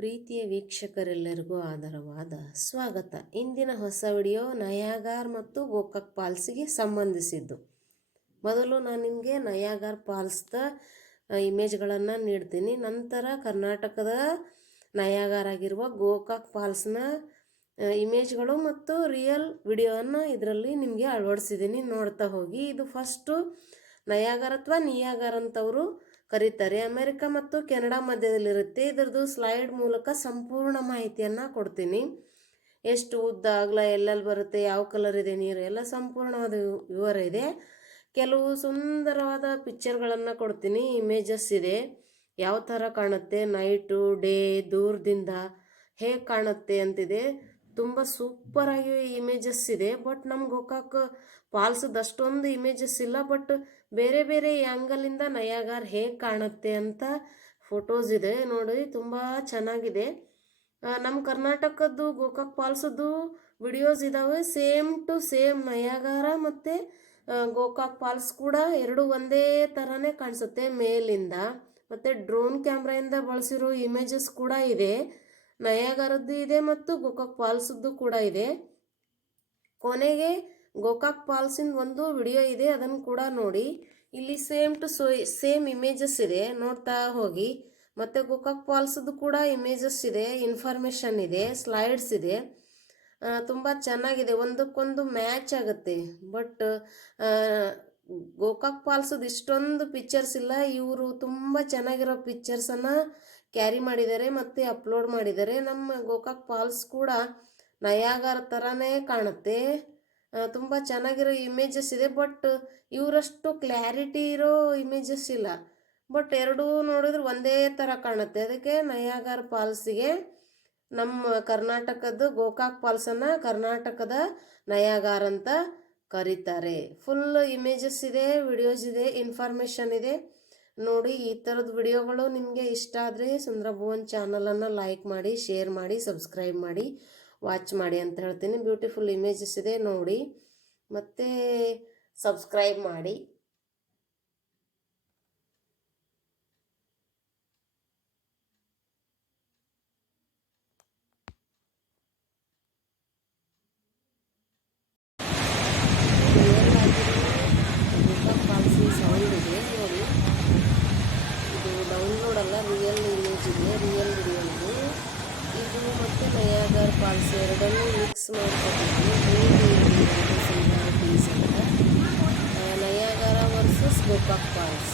ಪ್ರೀತಿಯ ವೀಕ್ಷಕರೆಲ್ಲರಿಗೂ ಆದರವಾದ ಸ್ವಾಗತ. ಇಂದಿನ ಹೊಸ ವಿಡಿಯೋ ನಯಾಗಾರ್ ಮತ್ತು ಗೋಕಾಕ್ ಫಾಲ್ಸ್ಗೆ ಸಂಬಂಧಿಸಿದ್ದು. ಮೊದಲು ನಾನು ನಿಮಗೆ ನಯಾಗಾರ್ ಫಾಲ್ಸ್ದ ಇಮೇಜ್ಗಳನ್ನು ನೀಡ್ತೀನಿ. ನಂತರ ಕರ್ನಾಟಕದ ನಯಾಗಾರ್ ಆಗಿರುವ ಗೋಕಾಕ್ ಫಾಲ್ಸ್ನ ಇಮೇಜ್ಗಳು ಮತ್ತು ರಿಯಲ್ ವಿಡಿಯೋವನ್ನು ಇದರಲ್ಲಿ ನಿಮಗೆ ಅಳವಡಿಸಿದ್ದೀನಿ. ನೋಡ್ತಾ ಹೋಗಿ. ಇದು ಫಸ್ಟು ನಯಾಗಾರ್ ಅಥವಾ ನಿಯಾಗಾರ್ ಅಂತವರು ಕರೀತಾರೆ. ಅಮೆರಿಕ ಮತ್ತು ಕೆನಡಾ ಮಧ್ಯದಲ್ಲಿರುತ್ತೆ. ಇದರದ್ದು ಸ್ಲೈಡ್ ಮೂಲಕ ಸಂಪೂರ್ಣ ಮಾಹಿತಿಯನ್ನು ಕೊಡ್ತೀನಿ. ಎಷ್ಟು ಉದ್ದ, ಅಗಲ, ಎಲ್ಲೆಲ್ಲಿ ಬರುತ್ತೆ, ಯಾವ ಕಲರ್ ಇದೆ ನೀರು, ಎಲ್ಲ ಸಂಪೂರ್ಣವಾದ ವಿವರ ಇದೆ. ಕೆಲವು ಸುಂದರವಾದ ಪಿಕ್ಚರ್ಗಳನ್ನು ಕೊಡ್ತೀನಿ. ಇಮೇಜಸ್ ಇದೆ, ಯಾವ ಥರ ಕಾಣುತ್ತೆ, ನೈಟು ಡೇ ದೂರದಿಂದ ಹೇಗೆ ಕಾಣುತ್ತೆ ಅಂತಿದೆ. ತುಂಬ ಸೂಪರಾಗಿ ಇಮೇಜಸ್ ಇದೆ. ಬಟ್ ನಮ್ಮ ಗೋಕಾಕ್ ಫಾಲ್ಸ್ದು ಅಷ್ಟೊಂದು ಇಮೇಜಸ್ ಇಲ್ಲ. ಬಟ್ ಬೇರೆ ಬೇರೆ ಆ್ಯಂಗಲಿಂದ ನಯಾಗಾರ್ ಹೇಗೆ ಕಾಣುತ್ತೆ ಅಂತ ಫೋಟೋಸ್ ಇದೆ ನೋಡಿ. ತುಂಬ ಚೆನ್ನಾಗಿದೆ. ನಮ್ಮ ಕರ್ನಾಟಕದ್ದು ಗೋಕಾಕ್ ಫಾಲ್ಸದ್ದು ವಿಡಿಯೋಸ್ ಇದ್ದಾವೆ. ಸೇಮ್ ಟು ಸೇಮ್ ನಯಾಗಾರ ಮತ್ತು ಗೋಕಾಕ್ ಫಾಲ್ಸ್ ಕೂಡ ಎರಡು ಒಂದೇ ಥರನೇ ಕಾಣಿಸುತ್ತೆ ಮೇಲಿಂದ. ಮತ್ತು ಡ್ರೋನ್ ಕ್ಯಾಮ್ರಾಯಿಂದ ಬಳಸಿರೋ ಇಮೇಜಸ್ ಕೂಡ ಇದೆ. ನಯಾಗಾರದ್ದು ಇದೆ ಮತ್ತು ಗೋಕಾಕ್ ಫಾಲ್ಸದ್ದು ಕೂಡ ಇದೆ. ಕೊನೆಗೆ ಗೋಕಾಕ್ ಫಾಲ್ಸಿಂದ ಒಂದು ವಿಡಿಯೋ ಇದೆ, ಅದನ್ನು ಕೂಡ ನೋಡಿ. ಇಲ್ಲಿ ಸೇಮ್ ಟು ಸೇಮ್ ಇಮೇಜಸ್ ಇದೆ, ನೋಡ್ತಾ ಹೋಗಿ. ಮತ್ತು ಗೋಕಾಕ್ ಫಾಲ್ಸದ್ದು ಕೂಡ ಇಮೇಜಸ್ ಇದೆ, ಇನ್ಫಾರ್ಮೇಷನ್ ಇದೆ, ಸ್ಲೈಡ್ಸ್ ಇದೆ. ತುಂಬ ಚೆನ್ನಾಗಿದೆ, ಒಂದಕ್ಕೊಂದು ಮ್ಯಾಚ್ ಆಗುತ್ತೆ. ಬಟ್ ಗೋಕಾಕ್ ಫಾಲ್ಸದ್ದು ಇಷ್ಟೊಂದು ಪಿಕ್ಚರ್ಸ್ ಇಲ್ಲ. ಇವರು ತುಂಬ ಚೆನ್ನಾಗಿರೋ ಪಿಕ್ಚರ್ಸನ್ನು ಕ್ಯಾರಿ ಮಾಡಿದ್ದಾರೆ ಮತ್ತು ಅಪ್ಲೋಡ್ ಮಾಡಿದ್ದಾರೆ. ನಮ್ಮ ಗೋಕಾಕ್ ಫಾಲ್ಸ್ ಕೂಡ ನಯಾಗಾರ್ ಥರನೇ ಕಾಣುತ್ತೆ. ತುಂಬ ಚೆನ್ನಾಗಿರೋ ಇಮೇಜಸ್ ಇದೆ. ಬಟ್ ಇವರಷ್ಟು ಕ್ಲಾರಿಟಿ ಇರೋ ಇಮೇಜಸ್ ಇಲ್ಲ. ಬಟ್ ಎರಡೂ ನೋಡಿದ್ರೆ ಒಂದೇ ಥರ ಕಾಣುತ್ತೆ. ಅದಕ್ಕೆ ನಯಾಗಾರ್ ಫಾಲ್ಸಿಗೆ ನಮ್ಮ ಕರ್ನಾಟಕದ ಗೋಕಾಕ್ ಫಾಲ್ಸನ್ನು ಕರ್ನಾಟಕದ ನಯಾಗಾರ್ ಅಂತ ಕರೀತಾರೆ. ಫುಲ್ ಇಮೇಜಸ್ ಇದೆ, ವಿಡಿಯೋಸ್ ಇದೆ, ಇನ್ಫಾರ್ಮೇಷನ್ ಇದೆ ನೋಡಿ. ಈ ಥರದ ವಿಡಿಯೋಗಳು ನಿಮಗೆ ಇಷ್ಟ ಆದರೆ ಸುಂದರಭುವನ್ ಚಾನಲನ್ನು ಲೈಕ್ ಮಾಡಿ, ಶೇರ್ ಮಾಡಿ, ಸಬ್ಸ್ಕ್ರೈಬ್ ಮಾಡಿ, ವಾಚ್ ಮಾಡಿ ಅಂತ ಹೇಳ್ತೀನಿ. ಬ್ಯೂಟಿಫುಲ್ ಇಮೇಜಸ್ ಇದೆ ನೋಡಿ, ಮತ್ತು ಸಬ್ಸ್ಕ್ರೈಬ್ ಮಾಡಿ. ಗೋಕಾಕ್ ಫಾಲ್ಸಿನ ಸೌಂಡ್ ಇದೆ ನೋಡಿ. ಇದು ಡೌನ್ಲೋಡ್ ಅಲ್ಲ, ರಿಯಲ್ ಇಮೇಜ್ ಇದೆ, ರಿಯಲ್ ವಿಡಿಯೋ ಇದು. ಇದು ಮತ್ತು ನಯಾಗಾರ್ ಫಾಲ್ಸ್ ಎರಡನ್ನೂ ಮಿಕ್ಸ್ ಮಾಡ್ಕೊತಿದ್ವಿ. Niagara versus Gokak falls.